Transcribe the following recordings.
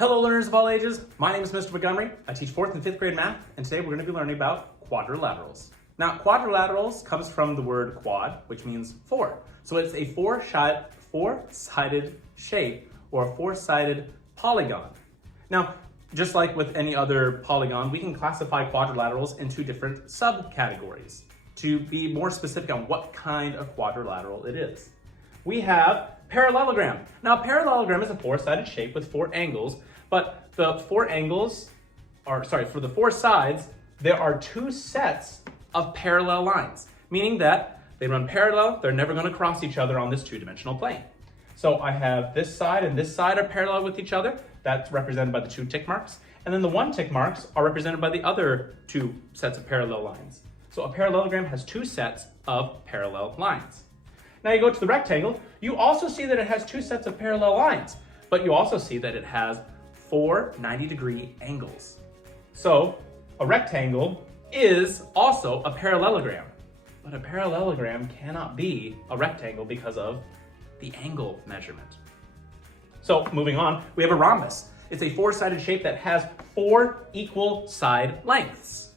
Hello learners of all ages, my name is Mr. Montgomery. I teach 4th and 5th grade math, and today we're going to be learning about quadrilaterals. Now, quadrilaterals comes from the word quad, which means four. So it's a four-sided shape or a four-sided polygon. Now, just like with any other polygon, we can classify quadrilaterals into different subcategories to be more specific on what kind of quadrilateral it is. We have parallelogram. Now, parallelogram is a four-sided shape with four angles, but the four sides, there are two sets of parallel lines, meaning that they run parallel, they're never going to cross each other on this two-dimensional plane. So I have this side and this side are parallel with each other. That's represented by the two tick marks. And then the one tick marks are represented by the other two sets of parallel lines. So a parallelogram has two sets of parallel lines. Now you go to the rectangle, you also see that it has two sets of parallel lines, but you also see that it has four 90-degree angles. So a rectangle is also a parallelogram, but a parallelogram cannot be a rectangle because of the angle measurement. So moving on, we have a rhombus. It's a four-sided shape that has four equal side lengths.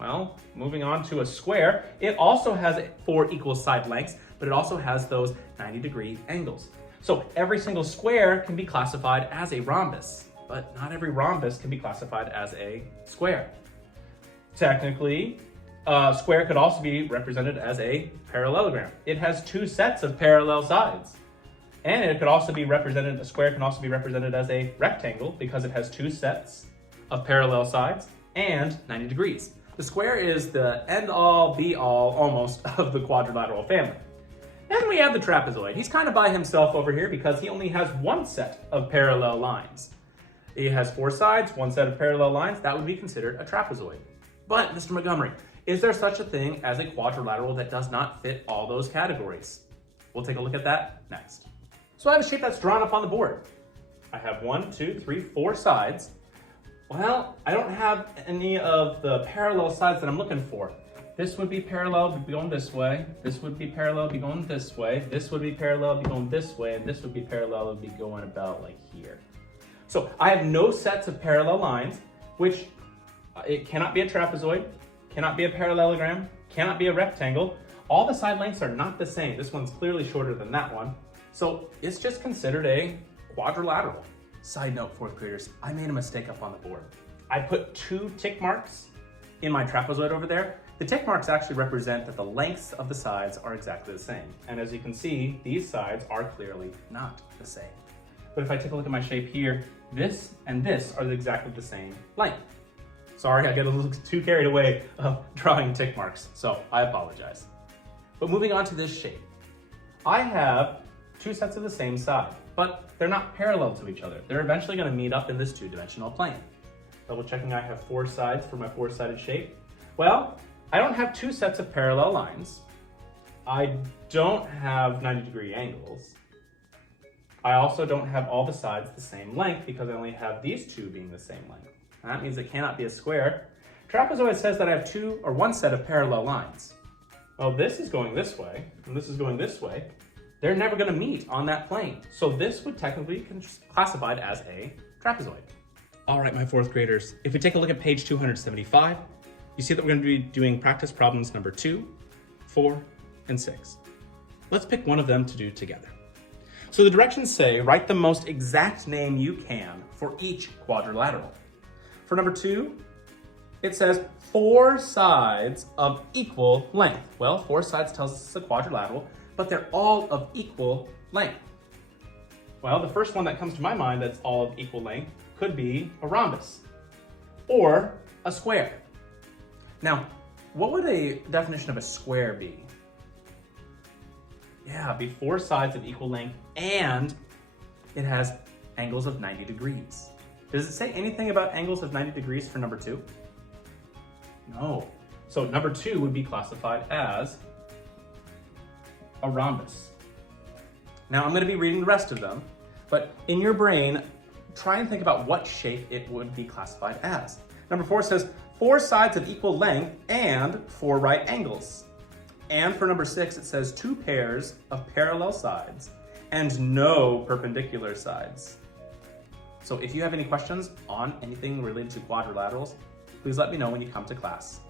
Well, moving on to a square, it also has four equal side lengths, but it also has those 90-degree angles. So every single square can be classified as a rhombus, but not every rhombus can be classified as a square. Technically, a square could also be represented as a parallelogram. It has two sets of parallel sides. And it could also be represented, a square can also be represented as a rectangle because it has two sets of parallel sides and 90 degrees. The square is the end-all, be-all, almost, of the quadrilateral family. Then we have the trapezoid. He's kind of by himself over here because he only has one set of parallel lines. He has four sides, one set of parallel lines. That would be considered a trapezoid. But, Mr. Montgomery, is there such a thing as a quadrilateral that does not fit all those categories? We'll take a look at that next. So I have a shape that's drawn up on the board. I have 4 sides. Well, I don't have any of the parallel sides that I'm looking for. This would be parallel, be going this way. This would be parallel, be going this way. This would be parallel, be going this way. And this would be parallel, would be going about like here. So I have no sets of parallel lines, which it cannot be a trapezoid, cannot be a parallelogram, cannot be a rectangle. All the side lengths are not the same. This one's clearly shorter than that one. So it's just considered a quadrilateral. Side note, 4th graders, I made a mistake up on the board. I put two tick marks in my trapezoid over there. The tick marks actually represent that the lengths of the sides are exactly the same. And as you can see, these sides are clearly not the same. But if I take a look at my shape here, this and this are exactly the same length. Sorry, I get a little too carried away of drawing tick marks, so I apologize. But moving on to this shape, I have two sets of the same side, but they're not parallel to each other. They're eventually going to meet up in this two-dimensional plane. Double checking, I have four sides for my four-sided shape. Well, I don't have two sets of parallel lines. I don't have 90-degree angles. I also don't have all the sides the same length because I only have these two being the same length. And that means it cannot be a square. Trapezoid says that I have one set of parallel lines. Well, this is going this way, and this is going this way. They're never going to meet on that plane. So this would technically be classified as a trapezoid. All right, my 4th graders, if we take a look at page 275, you see that we're going to be doing practice problems number 2, 4, and 6. Let's pick one of them to do together. So the directions say, write the most exact name you can for each quadrilateral. For number 2, it says 4 sides of equal length. Well, 4 sides tells us it's a quadrilateral, but they're all of equal length. Well, the first one that comes to my mind that's all of equal length could be a rhombus or a square. Now, what would a definition of a square be? Yeah, it'd be 4 sides of equal length and it has angles of 90 degrees. Does it say anything about angles of 90 degrees for number 2? No. So number 2 would be classified as a rhombus. Now I'm going to be reading the rest of them, but in your brain, try and think about what shape it would be classified as. Number 4 says 4 sides of equal length and 4 right angles. And for number 6, it says 2 pairs of parallel sides and no perpendicular sides. So if you have any questions on anything related to quadrilaterals, please let me know when you come to class.